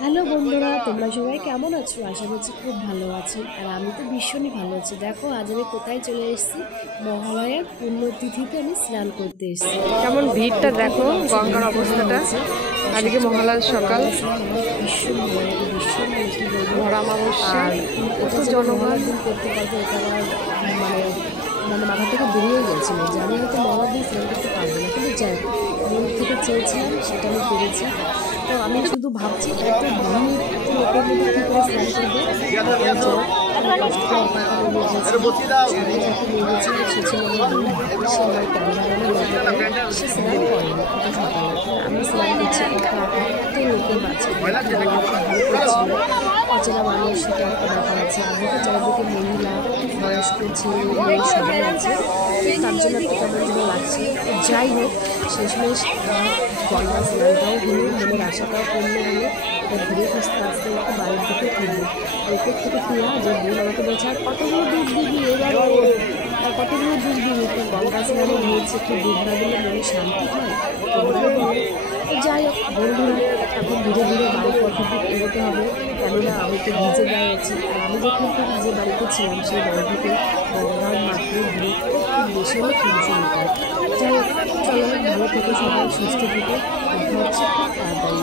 Hello বন্ধুরা, তোমরা সবাই কেমন আছো? আশা করছি খুব ভালো আছো। আর আমি তো ভীষণই ভালো আছি। দেখো আজ আমি কোথায় চলে এসেছি, মহালয়ার পুণ্যতিথিতে আমি স্নান করতে এসেছি। কেমন ভিড়টা দেখো, গঙ্গার অবস্থাটা। আজকে মহালয়ার সকাল, ভীষণ ভালো লাগে, ভীষণ কি বলবো, ভরা অমাবস্যা, আর কত এটা যে জনগণ। মহালয়ার দিন করতে পারবো এটা আমার মানে মানে মাথা থেকে বেরিয়ে গেছিলো যে আমি হয়তো মহালয়ার দিন স্নান করতে পারবো না, কিন্তু যাই মন থেকে চেয়েছিলাম সেটা আমি পেরেছি। তো আমি শুধু ভাবছি এত ভিড়, এত লোকের মধ্যে কী করে স্নান করবো। কষ্ট করে একা একা নেমে গেছি, সে ছিল আমার বোন, সে আমার ক্যামেরাম্যানের সে স্নান করে না এত সকালে, আমি স্নান করছি একা একা এত লোকের মাঝখানে। ভালো করছিল অচেনা মানুষ, সেটা একটা ব্যাপার আছে। আর দেখো চারিদিকে মহিলা, বয়স্ক, ছেলে মেয়ে সবাই আছে, তো তার জন্য একটা কেমন যেন লাগছে। তো যাই হোক, শেষমেশ গঙ্গা স্নানটাও হলো, মনের আশাটাও পূর্ণ হলো। এটা ঘুরে খুঁজতে আসতে একটু বাড়ির দিকে ফিরবো। এরপর থেকে ফিরা যে বোন আমাকে বলছে আর কতগুলো দুধ দিবি এবার, আর কতগুলো দুধ দিবি। তো গঙ্গা স্নানে নিয়েছে, একটু দুধ না দিলে মনে শান্তি হয়, তোমরাও বলো। তো যাই হোক বন্ধুরা, এখন ধীরে ধীরে বাড়ির পথে দিক এগোতে হবে, কেননা আমি তো ভিজে গায়ে আছি। আর আমি যখন থেকে যে বাড়িতে ছিলাম সেই বাড়ি থেকে গঙ্গার মাত্র দূরত্ব খুব বেশি হলো 300 মিটার। যাই হোক চলো, ভালো থেকে সবাই সুস্থ থেকে দেখা হচ্ছে খুব তাড়াতাড়ি।